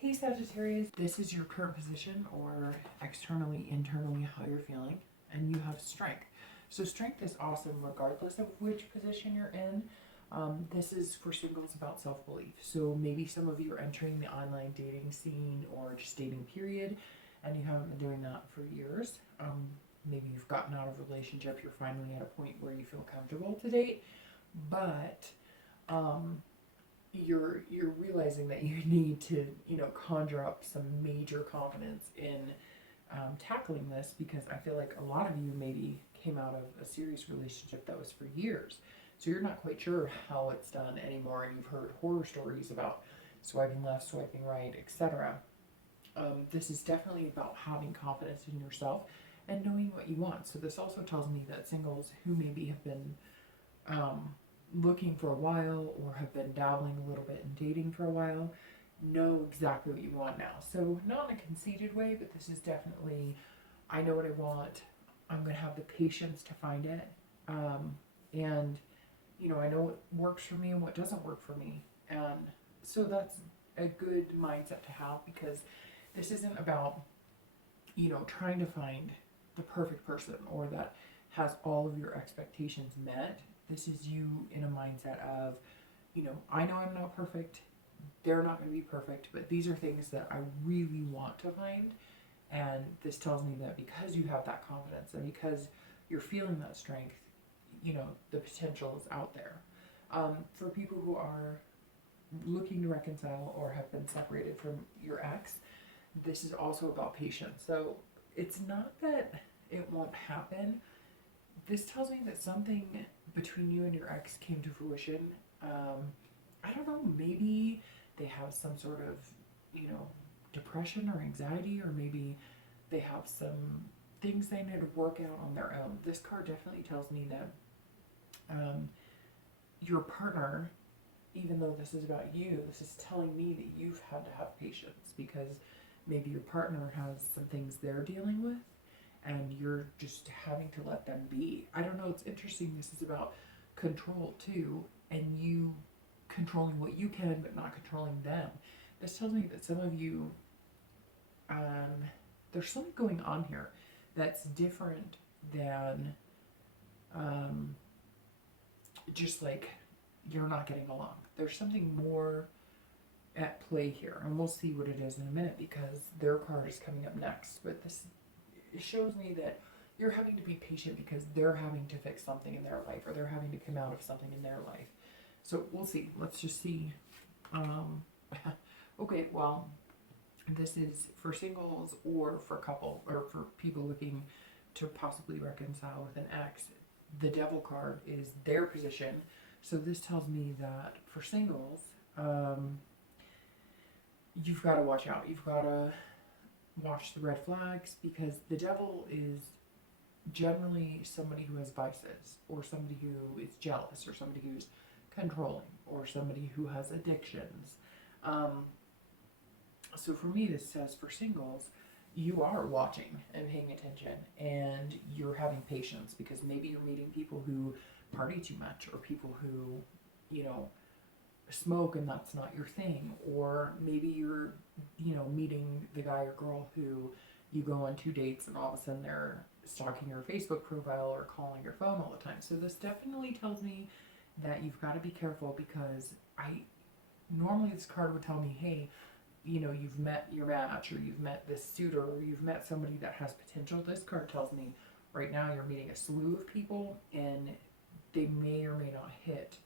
Hey Sagittarius, this is your current position, or externally, internally, how you're feeling, and you have strength. So strength is awesome regardless of which position you're in. This is for singles about self-belief. So maybe some of you are entering the online dating scene or just dating period, and you haven't been doing that for years. Maybe you've gotten out of a relationship, you're finally at a point where you feel comfortable to date, but you're realizing that you need to, conjure up some major confidence in tackling this, because I feel like a lot of you maybe came out of a serious relationship that was for years. So you're not quite sure how it's done anymore, and you've heard horror stories about swiping left, swiping right, etc. This is definitely about having confidence in yourself and knowing what you want. So this also tells me that singles who maybe have been looking for a while or have been dabbling a little bit in dating for a while know exactly what you want now. So not in a conceited way, but this is definitely, I know what I want. I'm going to have the patience to find it. And, I know what works for me and what doesn't work for me. And so that's a good mindset to have, because this isn't about, trying to find the perfect person or that has all of your expectations met. This is you in a mindset of, I know I'm not perfect. They're not going to be perfect, but these are things that I really want to find. And this tells me that because you have that confidence and because you're feeling that strength, the potential is out there. For people who are looking to reconcile or have been separated from your ex, this is also about patience. So it's not that it won't happen. This tells me that something between you and your ex came to fruition. I don't know, maybe they have some sort of, depression or anxiety, or maybe they have some things they need to work out on their own. This card definitely tells me that your partner, even though this is about you, this is telling me that you've had to have patience, because maybe your partner has some things they're dealing with and you're just having to let them be. I don't know, it's interesting. This is about control too, and you controlling what you can but not controlling them. This tells me that some of you, there's something going on here that's different than just like you're not getting along. There's something more at play here, and we'll see what it is in a minute, because their card is coming up next. But this, it shows me that you're having to be patient because they're having to fix something in their life, or they're having to come out of something in their life. So we'll see. Let's just see. Okay, well, this is for singles or for couple, or for people looking to possibly reconcile with an ex. The Devil card is their position. So this tells me that for singles, you've got to watch out. You've got to watch the red flags, because the Devil is generally somebody who has vices, or somebody who is jealous, or somebody who's controlling, or somebody who has addictions. So for me, this says for singles, you are watching and paying attention, and you're having patience, because maybe you're meeting people who party too much, or people who, smoke and that's not your thing, or maybe you're, meeting the guy or girl who you go on 2 dates and all of a sudden they're stalking your Facebook profile or calling your phone all the time. So this definitely tells me that you've got to be careful, because normally this card would tell me, hey, you've met your match, or you've met this suitor, or you've met somebody that has potential. This card tells me right now you're meeting a slew of people, and they may or may not hit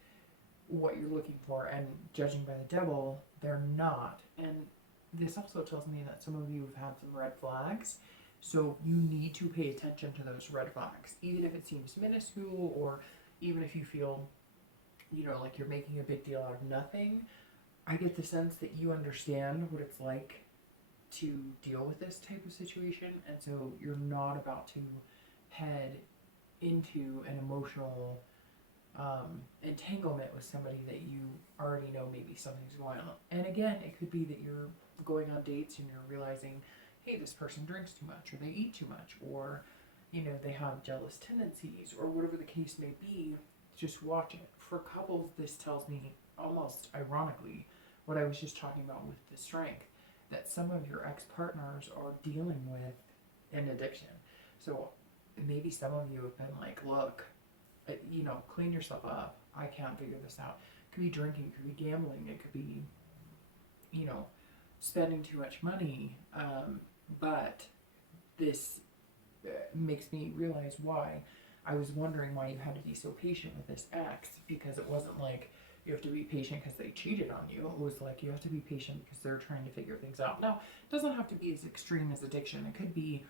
what you're looking for, and judging by the Devil, they're not. And this also tells me that some of you have had some red flags, so you need to pay attention to those red flags, even if it seems minuscule, or even if you feel, like you're making a big deal out of nothing. I get the sense that you understand what it's like to deal with this type of situation, and so you're not about to head into an emotional entanglement with somebody that you already know maybe something's going on. And again, it could be that you're going on dates and you're realizing, hey, this person drinks too much, or they eat too much, or they have jealous tendencies, or whatever the case may be. Just watch it. For couples, this tells me, almost ironically, what I was just talking about with the strength, that some of your ex-partners are dealing with an addiction. So maybe some of you have been like, look, you know, clean yourself up. I can't figure this out. It could be drinking, it could be gambling, it could be, you know, spending too much money. But this makes me realize why. I was wondering why you had to be so patient with this ex, because it wasn't like you have to be patient because they cheated on you. It was like you have to be patient because they're trying to figure things out. Now, it doesn't have to be as extreme as addiction. It could be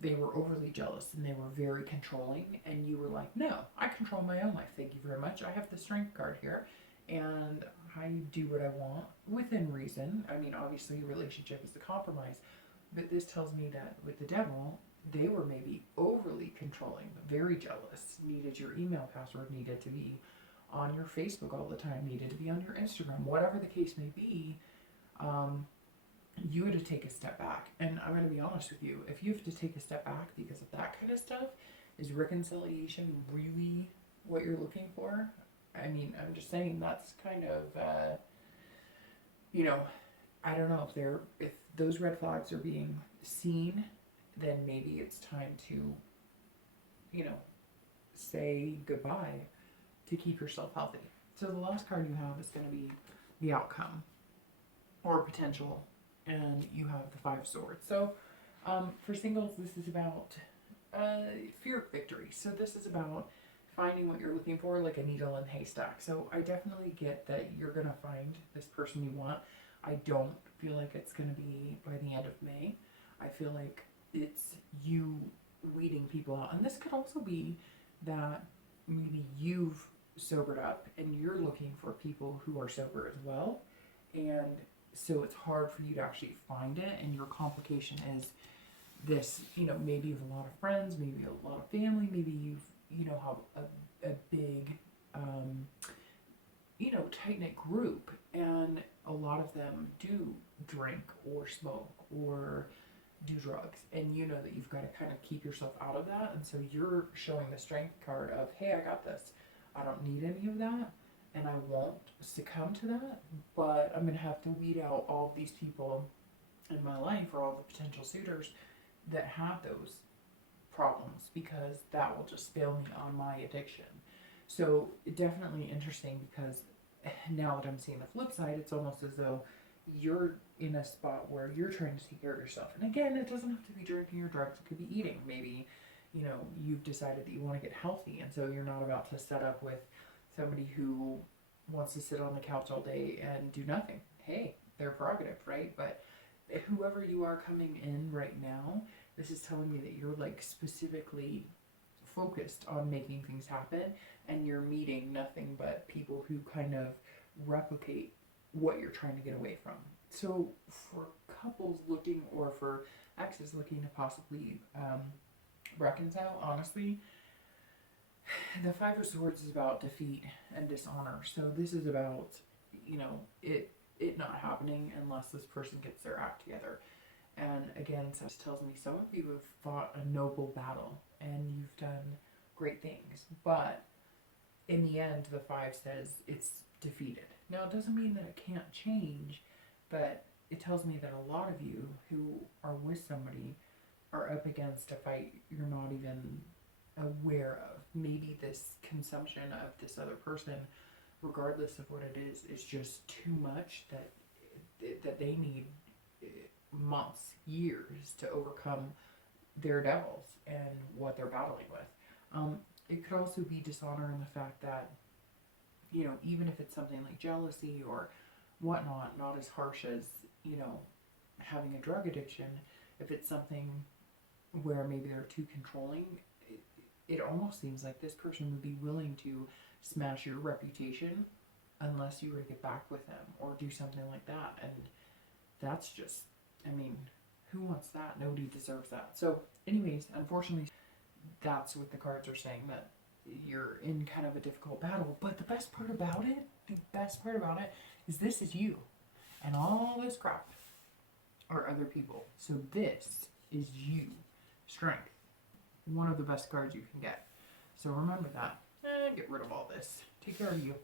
they were overly jealous and they were very controlling, and you were like, no, I control my own life. Thank you very much. I have the strength card here, and I do what I want within reason. I mean, obviously, a relationship is a compromise, but this tells me that with the devil, they were maybe overly controlling, very jealous, needed your email password, needed to be on your Facebook all the time, needed to be on your Instagram, whatever the case may be. You had to take a step back. And I'm going to be honest with you, if you have to take a step back because of that kind of stuff, is reconciliation really what you're looking for? I mean, I'm just saying that's kind of, you know, I don't know if those red flags are being seen, then maybe it's time to, you know, say goodbye to keep yourself healthy. So the last card you have is going to be the outcome or potential, and you have the Five of Swords. So for singles, this is about fear of victory. So this is about finding what you're looking for, like a needle in a haystack. So I definitely get that you're going to find this person you want. I don't feel like it's going to be by the end of May. I feel like it's you weeding people out. And this could also be that maybe you've sobered up and you're looking for people who are sober as well. And so it's hard for you to actually find it. And your complication is this, you know, maybe you have a lot of friends, maybe a lot of family, maybe you've, you know, have a big, you know, tight-knit group, and a lot of them do drink or smoke or do drugs, and you know that you've got to kind of keep yourself out of that. And so you're showing the strength card of, hey, I got this. I don't need any of that, and I won't succumb to that, but I'm going to have to weed out all of these people in my life, or all the potential suitors that have those problems, because that will just fail me on my addiction. So definitely interesting, because now that I'm seeing the flip side, it's almost as though you're in a spot where you're trying to take care of yourself. And again, it doesn't have to be drinking or drugs. It could be eating. Maybe, you know, you've decided that you want to get healthy, and so you're not about to set up with somebody who wants to sit on the couch all day and do nothing. Hey, their prerogative, right? But whoever you are coming in right now, this is telling me that you're like specifically focused on making things happen, and you're meeting nothing but people who kind of replicate what you're trying to get away from. So for couples looking, or for exes looking to possibly reconcile, honestly, the Five of Swords is about defeat and dishonor. So this is about, you know, it not happening unless this person gets their act together. And again, this tells me some of you have fought a noble battle and you've done great things, but in the end, the Five says it's defeated. Now, it doesn't mean that it can't change, but it tells me that a lot of you who are with somebody are up against a fight you're not even aware of. Maybe this consumption of this other person, regardless of what it is just too much, that they need months, years to overcome their devils and what they're battling with. It could also be dishonor in the fact that, you know, even if it's something like jealousy or whatnot, not as harsh as, you know, having a drug addiction, if it's something where maybe they're too controlling, it almost seems like this person would be willing to smash your reputation unless you were to get back with them or do something like that. And that's just, I mean, who wants that? Nobody deserves that. So anyways, unfortunately, that's what the cards are saying, that you're in kind of a difficult battle. But the best part about it is this is you. And all this crap are other people. So this is you. Strength. One of the best cards you can get. So remember that. And get rid of all this. Take care of you.